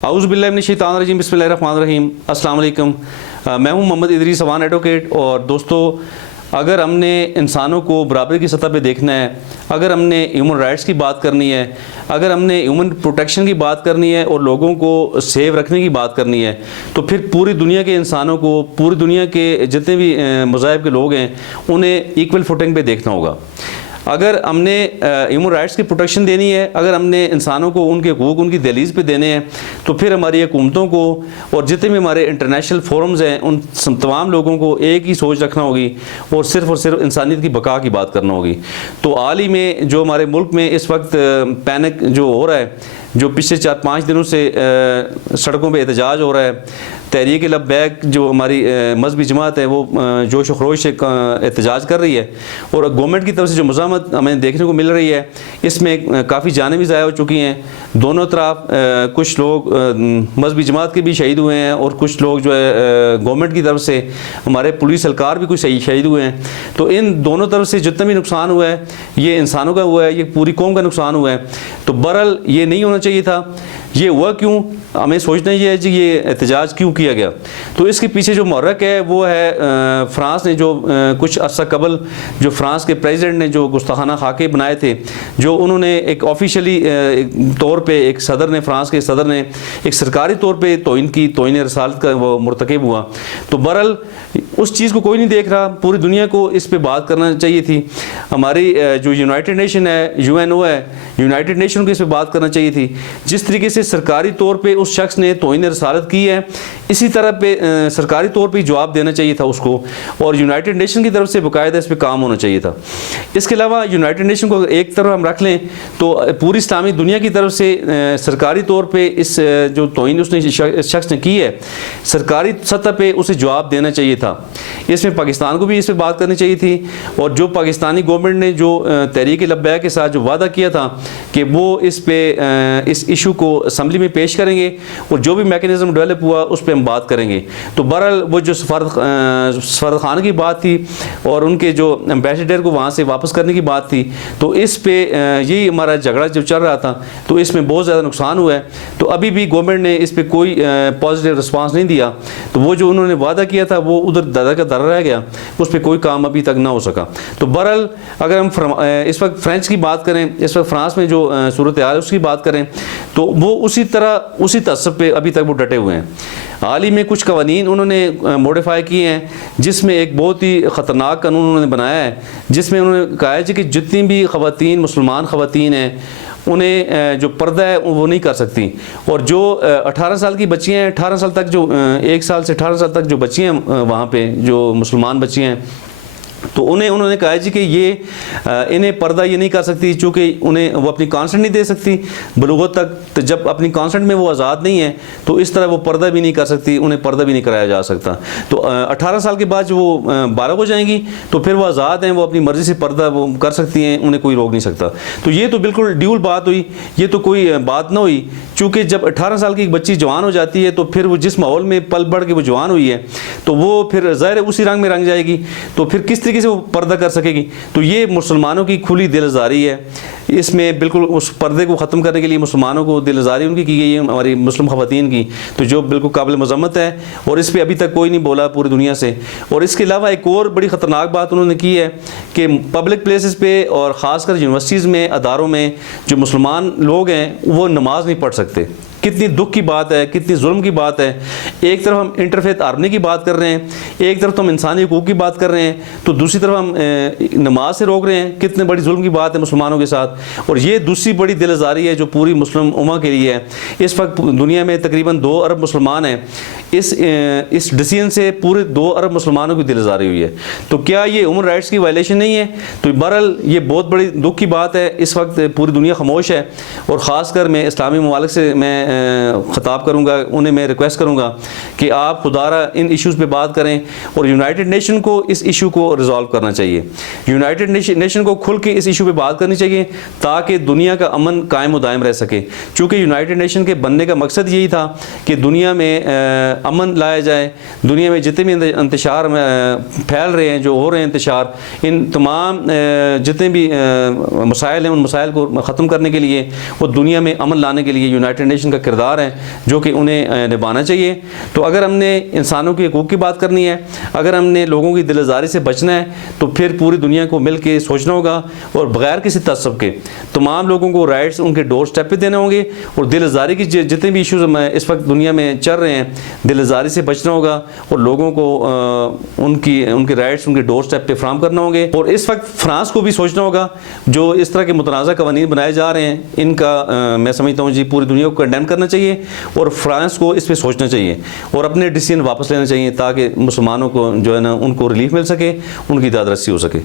औज़ुबिल्लाहिमिनश्शैतानिर्रजीम बिस्मिल्लाहिर्रहमानिर्रहीम अस्सलाम वालेकुम। मैं हूं मोहम्मद इदरीस अवान एडवोकेट। और दोस्तों, अगर हमने इंसानों को बराबरी की सतह पे देखना है, अगर हमने ह्यूमन राइट्स की बात करनी है, अगर हमने ह्यूमन प्रोटेक्शन की बात करनी है और लोगों को सेव रखने की बात करनी है, तो फिर पूरी दुनिया के इंसानों को, पूरी दुनिया के जितने भी मज़ाहिब के लोग हैं, उन्हें इक्वल फुटिंग पे देखना होगा। अगर हमने ह्यूमन राइट्स की प्रोटेक्शन देनी है, अगर हमने इंसानों को उनके हकूक़ उनकी दहलीज़ पे देने हैं, तो फिर हमारी हुकूमतों को और जितने भी हमारे इंटरनेशनल फोरम्स हैं, उन तमाम लोगों को एक ही सोच रखना होगी और सिर्फ इंसानियत की बका की बात करना होगी। तो हाल ही में जो हमारे मुल्क में इस वक्त पैनिक जो हो रहा है, जो पिछले 4-5 दिनों से सड़कों पे एहतजाज हो रहा है, तहरीक लब्बैक जो हमारी मजहबी जमात है वो जोश व खरोश से एहतजाज कर रही है, और गवर्नमेंट की तरफ से जो मज़ामत हमें देखने को मिल रही है, इसमें काफ़ी जानें भी ज़ाया हो चुकी हैं। दोनों तरफ कुछ लोग मजहबी जमात के भी शहीद हुए हैं और कुछ लोग जो है गवर्नमेंट की तरफ से हमारे पुलिस एहलकार भी कुछ शहीद हुए हैं। तो इन दोनों तरफ से जितना भी नुकसान हुआ है, ये इंसानों का हुआ है, ये पूरी कौम का नुकसान हुआ है। तो बहरहाल ये नहीं होना चाहिए था। ये हुआ क्यों, हमें सोचना ये है जी ये एहतजाज क्यों किया गया। तो इसके पीछे जो महर्रक है वो है फ्रांस ने जो कुछ अर्सा कबल जो फ्रांस के प्रेसिडेंट ने जो गुस्ताखाना खाके बनाए थे, जो उन्होंने एक ऑफिशियली तौर पे एक सदर ने, फ्रांस के सदर ने एक सरकारी तौर पे तौहीन की, तौहीन रसालत का वो मुर्तकब हुआ। तो बहरहाल उस चीज़ को कोई नहीं देख रहा, पूरी दुनिया को इस पर बात करना चाहिए थी। हमारी जो यूनाइटेड नेशन है, UNO है, यूनाइटेड नेशन को इस पर बात करना चाहिए थी। जिस तरीके से सरकारी तौर पे उस शख्स ने तौहीन रसालत की है, इसी तरह पे सरकारी तौर पे जवाब देना चाहिए था उसको, और यूनाइटेड नेशन की तरफ से बाकायदा इस पर काम होना चाहिए था। इसके अलावा यूनाइटेड नेशन को एक तरफ हम रख लें तो पूरी इस्लामी दुनिया की तरफ से सरकारी तौर पर इस जो तौहीन उसने शख्स ने की है, सरकारी सतह पर उसे जवाब देना चाहिए था। इसमें पाकिस्तान को भी इस पर बात करनी चाहिए थी, और जो पाकिस्तानी गवर्नमेंट ने जो तहरीक लब्बैक के साथ जो वादा किया था कि वो इस इशू को असम्बली में पेश करेंगे और जो भी मैकेनिज्म डेवलप हुआ उस पर हम बात करेंगे। तो बहरहाल वो जो सफारत खान की बात थी और उनके जो एम्बेसडर को वहाँ से वापस करने की बात थी, तो इस पे यही हमारा झगड़ा जो चल रहा था, तो इसमें बहुत ज़्यादा नुकसान हुआ है। तो अभी भी गवर्नमेंट ने इस पर कोई पॉजिटिव रिस्पांस नहीं दिया। तो वो जो उन्होंने वादा किया था वो उधर दादा का दर रह गया, उस पर कोई काम अभी तक ना हो सका। तो बहरहाल अगर हम इस वक्त फ्रेंच की बात करें, इस वक्त फ्रांस में जो सूरत हाल है उसकी बात करें, तो वो उसी तसब पे अभी तक वो डटे हुए हैं। हाल ही में कुछ कवानीन उन्होंने मॉडिफाई किए हैं, जिसमें एक बहुत ही ख़तरनाक कानून उन्होंने बनाया है, जिसमें उन्होंने कहा है कि जितनी भी ख़वातीन, मुसलमान ख़वातीन हैं, उन्हें जो पर्दा है वो नहीं कर सकती। और जो 18 साल की बच्चियाँ हैं, 18 साल तक जो 1 साल से 18 साल तक जो बच्चियाँ हैं वहाँ पे जो मुसलमान बच्चियाँ हैं, तो उन्होंने कहा है जी कि ये इन्हें पर्दा ये नहीं कर सकती, चूँकि उन्हें वो अपनी कॉन्सेंट नहीं दे सकती बलूगत तक। तो जब अपनी कॉन्सेंट में वो आज़ाद नहीं है, तो इस तरह वो पर्दा भी नहीं कर सकती, उन्हें पर्दा भी नहीं कराया जा सकता। तो 18 साल के बाद जो वो बालग हो जाएंगी, तो फिर वो आज़ाद हैं, वो अपनी मर्ज़ी से पर्दा वो कर सकती हैं, उन्हें कोई रोक नहीं सकता। तो ये तो बिल्कुल ड्यूल बात हुई, ये तो कोई बात ना हुई। चूँकि जब 18 साल की एक बच्ची जवान हो जाती है, तो फिर वो जिस माहौल में पल बढ़ के वो जवान हुई है, तो वो फिर ज़ाहिर उसी रंग में रंग जाएगी, तो फिर किस तरीके से वो पर्दा कर सकेगी। तो ये मुसलमानों की खुली दिलजारी है। इसमें बिल्कुल उस पर्दे को ख़त्म करने के लिए मुसलमानों को दिलजारी उनकी की गई है, हमारी मुस्लिम ख़वातीन की, तो जो बिल्कुल काबिल मज़म्मत है, और इस पर अभी तक कोई नहीं बोला पूरी दुनिया से। और इसके अलावा एक और बड़ी ख़तरनाक बात उन्होंने की है कि पब्लिक प्लेसेस पे और ख़ासकर यूनिवर्सिटीज़ में, अदारों में जो मुसलमान लोग हैं वो नमाज नहीं पढ़ सकते। कितनी दुख की बात है, कितनी जुल्म की बात है। एक तरफ हम इंटरफेथ हार्मनी की बात कर रहे हैं, एक तरफ तो हम इंसानी हुकूक की बात कर रहे हैं, तो दूसरी तरफ हम नमाज से रोक रहे हैं। कितने बड़ी जुल्म की बात है मुसलमानों के साथ। और ये दूसरी बड़ी दिलजारी है जो पूरी मुस्लिम उम्मा के लिए है। इस वक्त दुनिया में तकरीबन 2 अरब मुसलमान हैं। इस डिसीजन से पूरे 2 अरब मुसलमानों की दिलजारी हुई है। तो क्या ये ह्यूमन राइट्स की वायलेशन नहीं है? तो बहरहाल ये बहुत बड़ी दुख की बात है। इस वक्त पूरी दुनिया खामोश है, और ख़ासकर मैं इस्लामी ममालिक से मैं ख़िताब करूँगा, उन्हें मैं रिक्वेस्ट करूँगा कि आप खुदारा इन इश्यूज़ पे बात करें, और यूनाइटेड नेशन को इस इशू को रिजॉल्व करना चाहिए। यूनाइटेड नेशन को खुल के इस इशू पे बात करनी चाहिए, ताकि दुनिया का अमन कायम व दायम रह सके। चूँकि यूनाइटेड नेशन के बनने का मकसद यही था कि दुनिया में अमन लाया जाए, दुनिया में जितने भी इंतशार फैल रहे हैं, जो हो रहे हैं इंतशार, इन तमाम जितने भी मसाइल हैं उन मसाइल को ख़त्म करने के लिए, वो दुनिया में अमन लाने के लिए यूनाइटेड नेशन का किरदार है जो कि उन्हें निभाना चाहिए। तो अगर हमने इंसानों के हकूक़ की बात करनी है, अगर हमने लोगों की दिलआज़ारी से बचना है, तो फिर पूरी दुनिया को मिल के सोचना होगा और बग़ैर किसी तसब के तमाम लोगों को राइट्स उनके डोर स्टेप पे देने होंगे। और दिलआज़ारी की जितने भी इशूज़ इस वक्त दुनिया में चल रहे हैं, दिलआज़ारी से बचना होगा और लोगों को उनके राइट्स उनके डोर स्टेप पे फ्राहम करना होंगे। और इस वक्त फ्रांस को भी सोचना होगा, जो इस तरह के मुतनाज़ा क़वानीन बनाए जा रहे हैं, इनका मैं समझता हूँ जी पूरी दुनिया को कंडेम करना चाहिए और फ्रांस को इस पर सोचना चाहिए और अपने डिसीजन वापस लेना चाहिए, ताकि मुसलमानों को जो है ना उनको रिलीफ मिल सके, उनकी दाद रस्सी हो सके।